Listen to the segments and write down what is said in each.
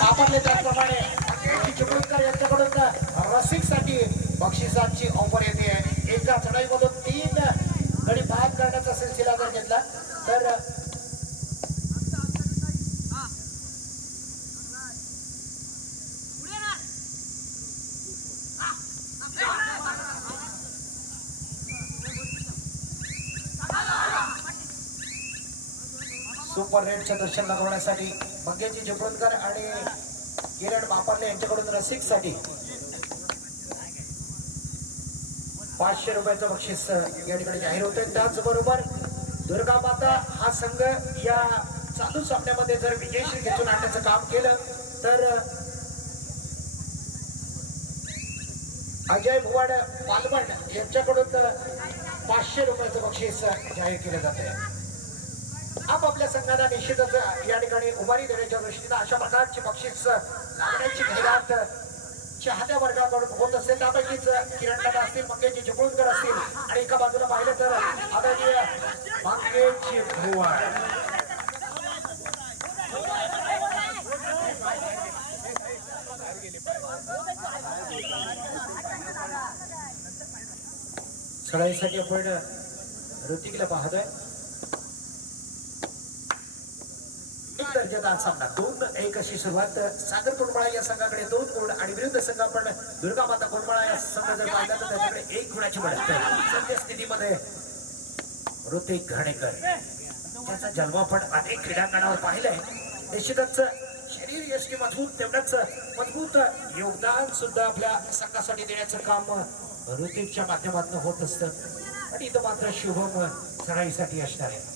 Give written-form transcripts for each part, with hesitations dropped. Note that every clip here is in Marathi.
वापरले त्याचप्रमाणे चिपळूणकर यांच्याकडून रसिकसाठी बक्षिसाची ऑफर येते। एका चढाईमधून 3 गडी बाद करण्याचा सिलसिला जर घेतला तर सुपर रेडचं दर्शन दाखवण्यासाठी मंगेशजी चिपळूणकर आणि किरण वापरले यांच्याकडून रसिकसाठी 500 रुपयाचं बक्षीस या ठिकाणी जाहीर होते। त्याचबरोबर दुर्गा माता हा संघ या चालू सामन्यामध्ये जर विजयश्री खेचून आणण्याचं काम केलं तर अजय भुवाड पालवण यांच्याकडून 500 रुपयाचं बक्षीस जाहीर केलं जाते। आपल्या संघाला निश्चितच या ठिकाणी उभारी देण्याच्या दृष्टीने अशा प्रकारची बक्षीस लावण्याची जाहिरात चाहत्या वर्गाकडून होत असेल। त्यापैकीच किरण दादा असतील, मंगेशजी चिपळूणकर असतील आणि एका बाजूला पाहिलं तर आदरणीय मंगेशजी भुवाड। चढाईसाठी आपण ऋतिकला पाहतोय। दर्जेदार सामना 2-1 अशी सुरुवात। सागर कोंडमाळा या संघाकडे 2 गुण आणि विरुद्ध संघ आपण दुर्गा माता कोंडमाळा या संघ जर पाहिला तर त्याच्याकडे 1 गुणाची बढ़त। सध्या स्थितीमध्ये ऋतिक घाणेकर त्याचा जन्म आपण अनेक क्रीडांगणावर पाहिलाय। निश्चितच शरीर यष्टी मजबूत तेवढंच मजबूत योगदान सुद्धा आपल्या संघासाठी देण्याचं काम ऋतिकच्या माध्यमातून होत असतं आणि इथं मात्र शुभम चढाईसाठी असणार आहे।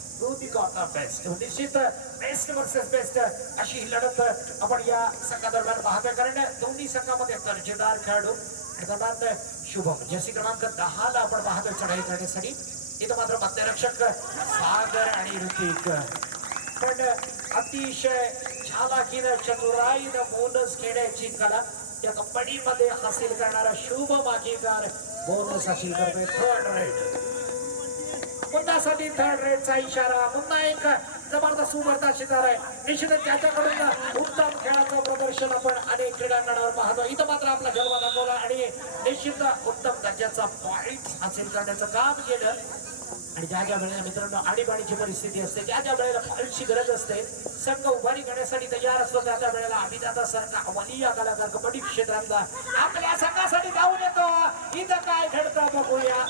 बेस्ट निश्चित बेस्ट वर्सेस बेस्ट अशी ही लढत आपण या संघादरम्यान पाहतोय, कारण दोन्ही संघामध्ये दर्जेदार खेळाडू दरम्यान शुभम जर्सी क्रमांक 10 ला आपण पाहतोय चढाई करण्यासाठी। इथं मात्र मध्यरक्षक सागर आणि ऋतिक पण अतिशय छालाकीनं चतुराईनं बोनस खेळण्याची कला या कबड्डीमध्ये हासिल करणारा शुभम आगीकर बोनस हासिल करतोय 3rd रेड। पुन्हासाठी 3rd रेडचा इशारा। पुन्हा एक जबरदस्त उभरता शिकार आहे। निश्चितच त्याच्याकडून उत्तम खेळाचं प्रदर्शन आपण अनेक क्रीडांगणावर पाहतो। इथं मात्र आपला जलवा दाखवला आणि निश्चित उत्तम दर्जाचा पॉइंट हासिल करण्याचं काम केलं। आणि ज्या ज्या वेळेला मित्रांनो आणीबाणीची परिस्थिती असते, ज्या ज्या वेळेला पॉइंटची गरज असते, संघ उभारी करण्यासाठी तयार असतो, त्या त्या वेळेला अभिदाता सारखा अवलिया कलाकार कबड्डी क्षेत्रातला आपल्या संघासाठी धावून येतो। इथं काय घडतं बघूया।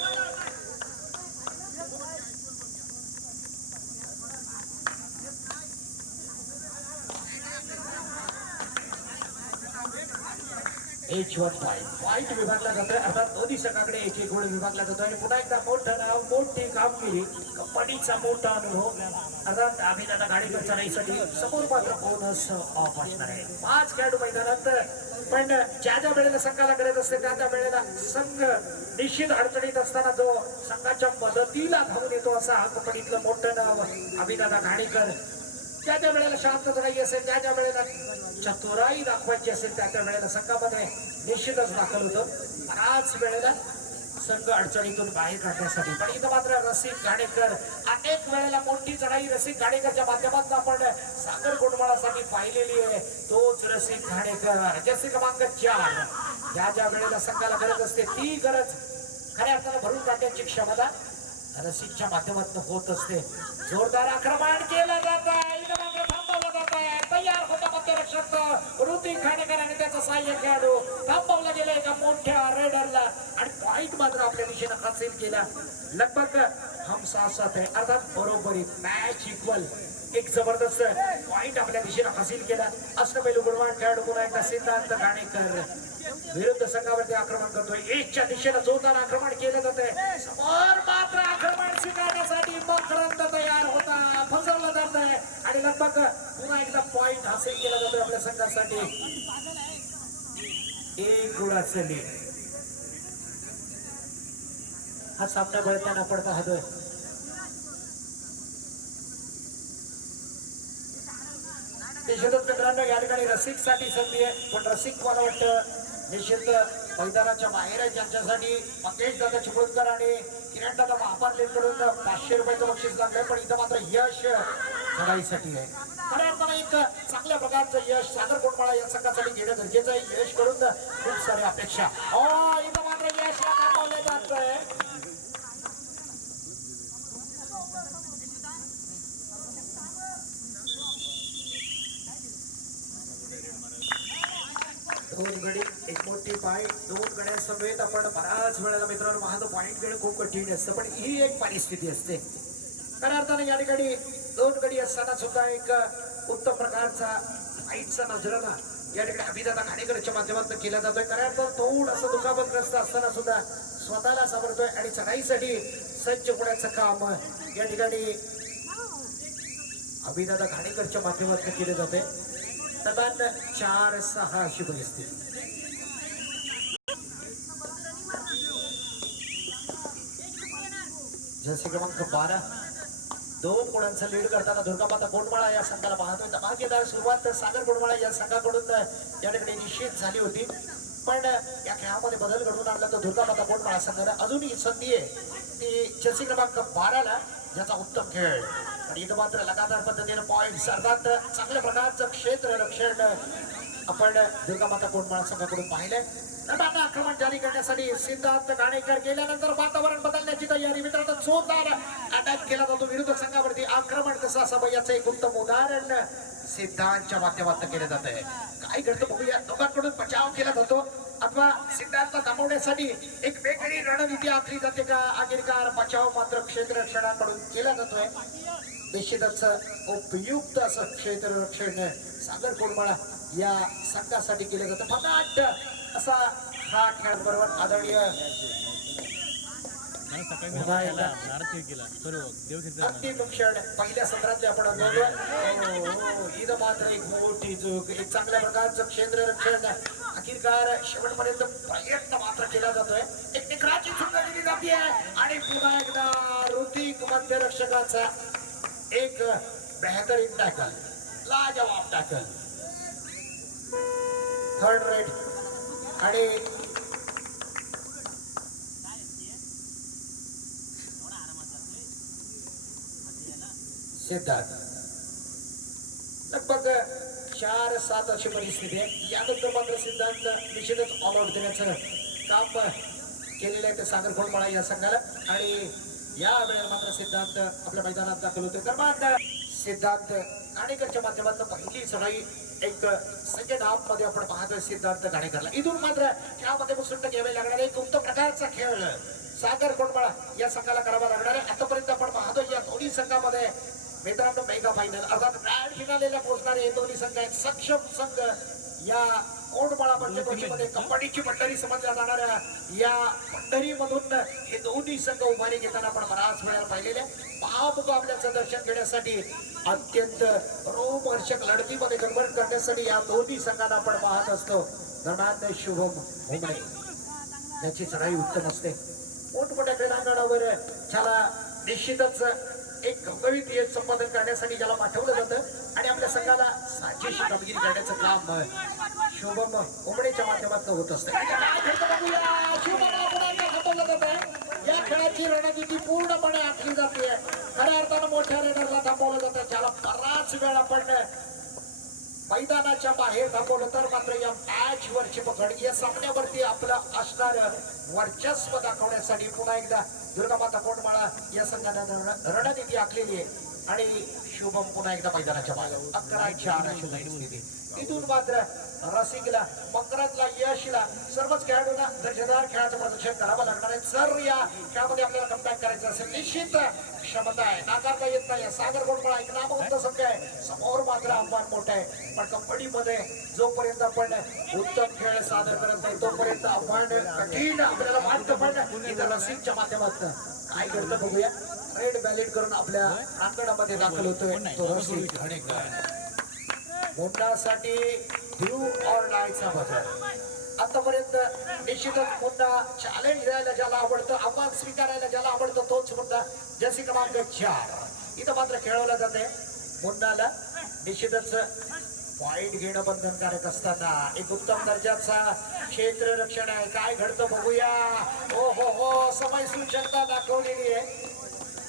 H1 पॉइंट विभागला जातोय, अर्थात दोन्ही संघाकडे 1-1 गुण विभागला जातोय। आणि पुन्हा एकदा मोठं नाव, मोठी कामगिरी, कबड्डीचा मोठा अनुभव अर्थात अभिदाता गाडीकर चढाईसाठी समोर मात्र बोनस ऑफ असणार आहे। 5 खेळाडू मैदानात पण ज्या ज्या वेळेला संघाला गरज असते त्या त्या वेळेला संघ निश्चित अडचणीत असताना जो संघाच्या मदतीला धावून येतो असा हा कबड्डीतलं मोठं नाव अभिदाता गाडीकर। ज्या ज्या वेळेला शांत चढाई असेल, ज्या ज्या वेळेला चतुराई दाखवायची असेल, त्या त्या वेळेला संघामध्ये निश्चितच दाखल होतं। बऱ्याच वेळेला संघ अडचणीतून बाहेर काढण्यासाठी पण इथं मात्र रसिक घाणेकर अनेक वेळेला मोठी चढाई रसिक घाणेकरच्या माध्यमातून आपण सागर कोंडमाळासाठी पाहिलेली आहे। तोच रसिक घाणेकर जर्सी क्रमांक 4 ज्या ज्या वेळेला संघाला गरज असते ती गरज खऱ्या अर्थानं भरून काढण्याची क्षमता रसिकच्या माध्यमातून होत असते। जोरदार आक्रमण केलं जात आहे, इथं मात्र थांबवलं जात आहे। तयार होता मध्यरक्षक ऋतिक घाणेकर आणि त्याचा सहाय्यक खेळाडू थांबवला गेला एका मोठ्या रेडरला आणि पॉइंट मात्र आपल्या दिशेनं हासिल केला। लगभग हम साथ साथ है अर्थात बरोबरी मॅच इक्वल एक जबरदस्त पॉइंट आपल्या दिशेनं हासिल केला। अष्टपैलू गुणवान खेळाडू पुन्हा एकदा सिद्धांत घाणेकर विरुद्ध संघावरती आक्रमण करतोय। एजच्या दिशेनं जोरदार आक्रमण केलं जातंय। समोर मात्र आक्रमण स्वीकारण्यासाठी मकरंद तयार होता, फसवलं जातंय आणि लगभग पुन्हा एकदा पॉइंट हासिल केला जातोय आपल्या संघासाठी। 1 गुणाचं लीड हा सामना बळताना आपण पाहतोय। निश्चितच मित्रांनो या ठिकाणी रसिकसाठी संधी आहे, पण रसिक मला वाटतं निश्चित मैदानाच्या बाहेर आहे, ज्यांच्यासाठी मंगेश दादा चिपळूणकर आणि किरण दादा वापरलेकडून 500 रुपयाचं बक्षीस लागलंय। पण इथं मात्र यश चढाईसाठी आहे। खऱ्या अर्थानं एक चांगल्या प्रकारचं यश सागर कोंडमाळा या अच्छा इथं मात्र यशला थांबवलं जातंय. दोन गडी एक मोठी पाय दोन गड्यांसमेत आपण बऱ्याच वेळेला मित्रांनो पाहतो पॉईंट घेणं खूप कठीण असतं पण ही एक परिस्थिती असते. खऱ्या अर्थाने या ठिकाणी दोन गडी असताना सुद्धा एक उत्तम प्रकारचा फाईटचा नजराणा या ठिकाणी अभिदादा घाणेकरच्या माध्यमातून केला जातोय. खऱ्या अर्थात थोडंसं दुखापतग्रस्त असताना सुद्धा स्वतःला सावरतोय आणि चढाईसाठी सज्ज होण्याचं काम या ठिकाणी अभिदादा घाणेकरच्या माध्यमातून केले जाते. दरम्यान 4-6 अशी परिस्थिती. जसे क्रमांक 12 दोन गुणांचा लीड करताना दुर्गामाता कोंडमाळा या संघाला पाहतोय. धमाकेदार सुरुवात सागर कोंडमाळा या संघाकडून या ठिकाणी निश्चित झाली होती पण या खेळामध्ये बदल घडवून आणला तो दुर्गामाता कोंडमाळा संघाला अजूनही संधी आहे ती जसे क्रमांक 12ला ज्याचा उत्तम खेळ आणि इथं मात्र लगातार पद्धतीने पॉईंट अर्थात चांगल्या प्रकारचं क्षेत्र रक्षण आपण दुर्गामाता कोंडमाळा संघाकडून पाहिलंय. आता आक्रमण जारी करण्यासाठी सिद्धार्थ घाणेकर गेल्यानंतर वातावरण बदलण्याची तयारी मित्रांनो जोरदार अटॅक केला जातो विरुद्ध संघावरती. आक्रमण कसं असावं याचं एक उत्तम उदाहरण सिद्धांतच्या माध्यमातून केलं जात आहे. काय घडतं बघूया. दोघांकडून बचाव केला जातो अथवा सिद्धांतला थांबवण्यासाठी एक वेगळी रणनीती आखली जाते का अखेरकार बचाव मात्र क्षेत्ररक्षणाकडून केला जातोय. निश्चितच उपयुक्त असं क्षेत्ररक्षण सागर कोंडमाळा या संघासाठी केलं जातं. फटाट असा हा खेळ बरोबर आदरणीय अंतिम क्षण पहिल्या सत्रातले आपण इथं मात्र एक मोठी चूक एक चांगल्या प्रकारचं क्षेत्ररक्षण अखेरकार शेवटपर्यंत प्रयत्न मात्र केला जातोय. एक निकराची चूक दिली जाते आणि पुन्हा एकदा ऋतिक मध्यरक्षकाचा एक बेहतरीन टॅकल लाजवाब टॅकल थर्ड रेट आणि सिद्धार्थ लगभग 4-7 अशी परिस्थिती आहे. यानंतर मात्र सिद्धांत निश्चितच ऑल आउट देण्याचं काम केलेलं आहे ते सागर कोंडमाळा या संघाला आणि या वेळेला मात्र सिद्धांत आपल्या मैदानात दाखल होते. दरम्यान सिद्धांत घाणेकरच्या माध्यमातून पहिली चढाई एक सेकंड हाफ मध्ये आपण पाहतोय सिद्धांत घाणेकरला. इथून मात्र खेळामध्ये मुसंड घ्यावे लागणार एक उत्तम प्रकारचा खेळ सागर कोंडमाळा या संघाला करावा लागणार आहे. आतापर्यंत आपण पाहतोय या दोन्ही संघामध्ये मित्रांनो मेगा फायनल अर्थात ग्रँड फिनालेला पोहोचणारे हे दोन्ही संघ आहेत. सक्षम संघ या कोंडमाळा पंचक्रोशीमध्ये कबड्डीची पंढरी समजल्या जाणाऱ्या या पंढरीमधून हे दोन्ही संघ उभारी घेताना आपण बराच वेळा पाहिलेले. महामुकाबल्याचं दर्शन घेण्यासाठी अत्यंत रोमहर्षक लढतीमध्ये कन्वर्ट करण्यासाठी या दोन्ही संघांना आपण पाहत असतो. दरम्यान शुभम भोमणे त्याची चढाई उत्तम असते. मोठमोठ्या क्रीडांगणावर त्याला निश्चितच एक गवगवीत यश संपादन करण्यासाठी ज्याला पाठवलं जातं आणि आपल्या संघाला साजेशी कामगिरी करण्याचं काम शुभम भोमणेच्या माध्यमातून होत असतं. या खेळाची रणनीती पूर्णपणे आखली जाते. खऱ्या अर्थानं मोठ्या रेडरला थांबवलं जातं ज्याला बराच वेळ आपण मैदानाच्या बाहेर थांबवलं तर मात्र या मॅच वरची पकड या सामन्यावरती आपलं असणार वर्चस्व दाखवण्यासाठी पुन्हा एकदा दुर्गामाता कोंडमाळा या संघानं रणनीती आखलेली आहे आणि शुभम पुन्हा एकदा मैदानाच्या बाहेर 11-4 अशी परिस्थिती. इथून मात्र रसिकला मकरंदला यशला सर्वच खेळाडूंना दर्जेदार खेळाचं प्रदर्शन करावं लागणार आहे. जर या खेळामध्ये आपल्याला कमबॅक करायचं असेल निश्चित क्षमता आहे नाकारता येत नाही. सागर कोंडमाळा एक नामवंत संघ आहे. समोर मात्र आव्हान मोठं आहे पण कबड्डीमध्ये जोपर्यंत आपण उत्तम खेळ सादर करत नाही तोपर्यंत आव्हान कठीण आपल्याला वाटतं. पण इथं रसिकच्या माध्यमातून काय करतं बघूया. रेड बॅलेट करून आपल्या प्रांगणामध्ये दाखल होतोय तो रसिक घाणेकर. मुंडासाठी ड्यू ऑर डायचा बदल आतापर्यंत निश्चितच मुंडा चॅलेंज द्यायला ज्याला आवडतं आव्हान स्वीकारायला ज्याला आवडतं तोच मुंडा जर्सी क्रमांक 4 इथं मात्र खेळवलं जाते. मुंडाला निश्चितच पॉइंट घेणं बंधनकारक असताना एक उत्तम दर्जाचा क्षेत्ररक्षण आहे. काय घडतं बघूया. हो हो हो समय सूचकता दाखवलेली आहे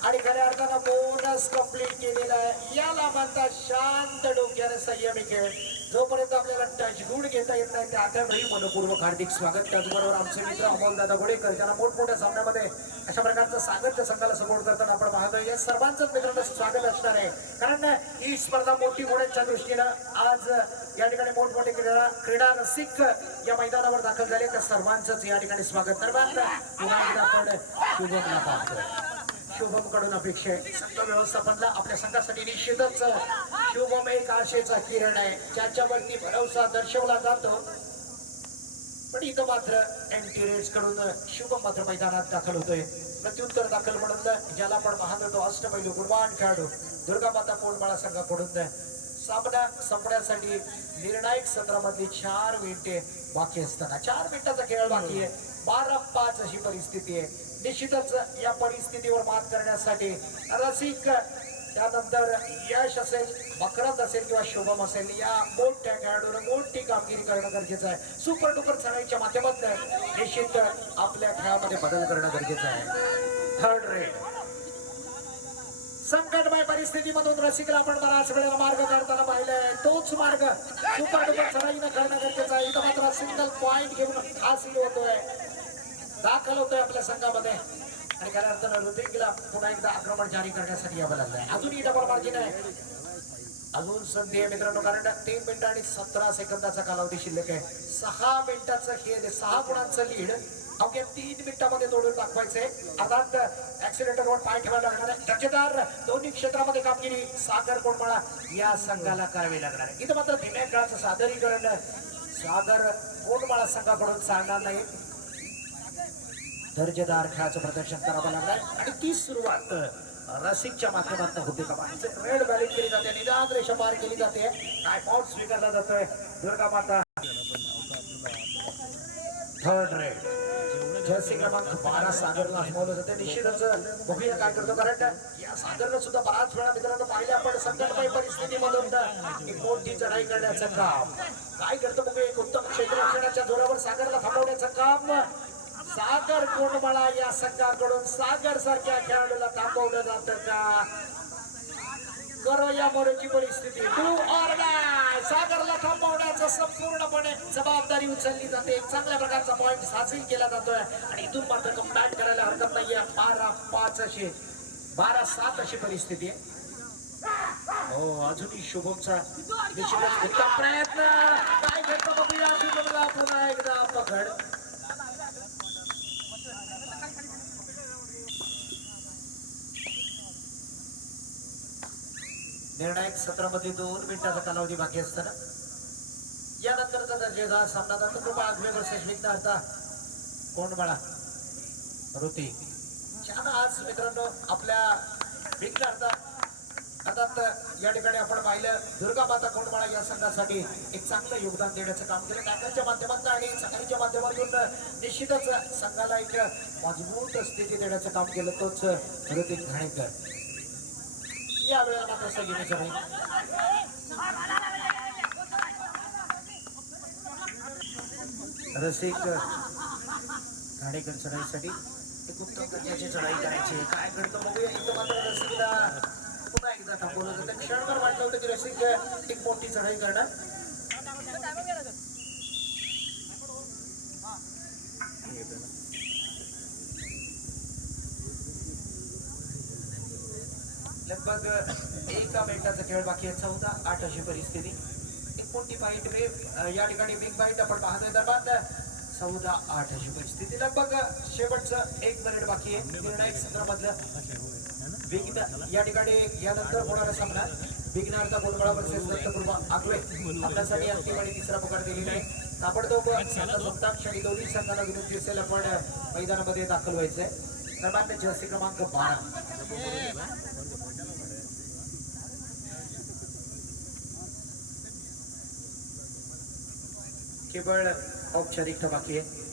आणि खऱ्या अर्थानं बोनस कंप्लीट केलेला आहे. याला म्हणतात शांत डोक्याने संयमी खेळ. जोपर्यंत आपल्याला टचगुड घेता येत उपस्थित आहेत त्या वेळी मनपूर्वक हार्दिक स्वागत. त्याचबरोबर आमचे मित्र अमोलदादा गोडेकर ज्यांना मोठमोठ्या सामन्यामध्ये अशा प्रकारचं सागरच्या संघाला सपोर्ट करताना आपण पाहतोय. या सर्वांचंच मित्रांनो स्वागत असणार आहे, कारण ही स्पर्धा मोठी होण्याच्या दृष्टीनं आज या ठिकाणी मोठमोठे क्रीडा रसिक या मैदानावर दाखल झाले. त्या सर्वांचंच या ठिकाणी स्वागत. दरम्यान पुन्हा एकदा आपण शुभमला पाहतोय. शुभम कडून अपेक्षा आहे संघ व्यवस्थापनला आपल्या संघासाठी निश्चितच शुभम एक आशेचा किरण आहे ज्याच्यावरती भरवसा दर्शवला जातो. पण इथं मात्र एमटी रेड्स कडून शुभम मात्र मैदानात दाखल होतोय. प्रत्युत्तर दाखल म्हणून ज्याला आपण पाहतो तो अष्टपैलू गुणवान खेळाडू दुर्गामाता कोंडमाळा संघाकडून सामना संपण्यासाठी निर्णायक सत्रामधली 4 मिनिटे बाकी असताना 4 मिनिटाचा खेळ बाकी आहे. 12-5 अशी परिस्थिती आहे. निश्चितच या परिस्थितीवर मात करण्यासाठी रसिक त्यानंतर यश असेल, मकरंद असेल किंवा शुभम असेल या मोठ्या खेळाडूंना मोठी कामगिरी करणं गरजेचं आहे. सुपर डुपर चढाईच्या माध्यमातून निश्चित आपल्या खेळामध्ये बदल करणं गरजेचं आहे. थर्ड रेड संकटमय परिस्थितीमधून रसिकला आपण बराच वेळेला मार्ग काढताना पाहिलाय. तोच मार्ग सुपर डुपर चढाईनं करणं गरजेचं आहे. इथं मात्र सिंगल पॉइंट घेऊन हासिल होतोय, दाखल होतोय आपल्या संघामध्ये आणि खऱ्या अर्थानं ऋतिकला पुन्हा एकदा आक्रमण जारी करण्यासाठी यावं लागलंय. अजूनही डबल मार्जिन आहे, अजून संधी आहे मित्रांनो, कारण 3 मिनिटं आणि 17 सेकंदाचा कालावधी शिल्लक आहे. 6 मिनिटाचा खेळ आहे, 6 गुणांचं लीड अवघ्या 3 मिनिटांमध्ये तोडून दाखवायचंय. अर्थात ऍक्सिलेटरवर पाय ठेवायला लागणार आहे. दर्जेदार दोन्ही क्षेत्रामध्ये कामगिरी सागर कोंडमाळा या संघाला करावी लागणार आहे. इथं मात्र धीम्या खेळाचं सादरीकरण सागर कोंडमाळा संघाकडून चालणार नाही. दर्जेदार खेळाचं प्रदर्शन करावं लागणार आणि ती सुरुवात रसिकच्या माध्यमातून होते का. रेड बॅलेट केली जाते, निदान रेषा पार केली जाते, टाइम आउट स्वीकारला जातोय. दुर्गा माता थर्ड रेड जर्सी क्रमांक 12 सागरला हमवलं जाते. निश्चितच बघूया काय करतो, कारण या सागरनं सुद्धा बराच वेळा मित्रांनो पाहिले आपण संकटमय परिस्थितीमधून एक मोठी चढाई करण्याचं काम काय करतो बघूया. एक उत्तम क्षेत्ररक्षणाच्या जोरावर सागरला थांबवण्याचं काम सागर कोंडमाळा या संघाकडून सागर सारख्या खेळाडूला थांबवलं जातं का. करो या मरोची परिस्थिती डू ऑर डाय. सागरला थांबवण्याचं संपूर्णपणे जबाबदारी उचलली जाते. एक चांगल्या प्रकारचा पॉइंट हासिल केला जातोय आणि इथून मात्र कमबॅक करायला हरकत नाहीये. 12-5 अशी 12-7 अशी परिस्थिती आहे. हो अजूनही शुभमचा निश्चितच उत्तम प्रयत्न. काय करतो बघूया शुभमला पुन्हा एकदा पकड. निर्णायक सत्रामध्ये 2 मिनिटाचा कालावधी बाकी असताना यानंतरचा दर्जेदार सामना दत्तकृपा आगवे वर्सेस विघ्नार्था कोंडमाळा ऋती. छान आज मित्रांनो आपल्या विघ्नार्था अर्थात या ठिकाणी आपण पाहिलं दुर्गामाता कोंडमाळा या संघासाठी एक चांगलं योगदान देण्याचं काम केलं टॅकलच्या माध्यमातून आणि सकाळीच्या माध्यमातून. निश्चितच संघाला एक मजबूत स्थिती देण्याचं काम केलं तोच ऋतिक घाणेकर. या वेळेला मात्र सगळीचं नाही. रसिक घाणेकर चढाईसाठी एक उत्तम दर्जाची चढाई करायची. काय करतो बघूया. इथं मात्र रसिकला पुन्हा एकदा थांबवलं जातं. क्षणभर वाटलं होतं की रसिक एक मोठी चढाई करणार. लगभग 1 मिनिटाचा खेळ बाकी आहे. 14-8 अशी परिस्थिती. एक मोठी बाईट या ठिकाणी बिग बाईट आपण पाहतोय. दरम्यान 14-8 अशी परिस्थिती. लगभग शेवटचं 1 मिनिट बाकी आहे. निर्णायक सत्रामधलं या ठिकाणी यानंतर होणारा सामना विघ्नार्था कोंडमाळा वर्सेस दत्तकृपा आगवे आपल्यासाठी अंतिम आणि तिसरा पुकार दिलेला आहे. ताबडतोब आता क्षणी दोन्ही संघाला विनंती असेल आपण मैदानामध्ये दाखल व्हायचंय. दरम्यान जर्सी क्रमांक 12 केवळ औपचारिकता बाकी आहे.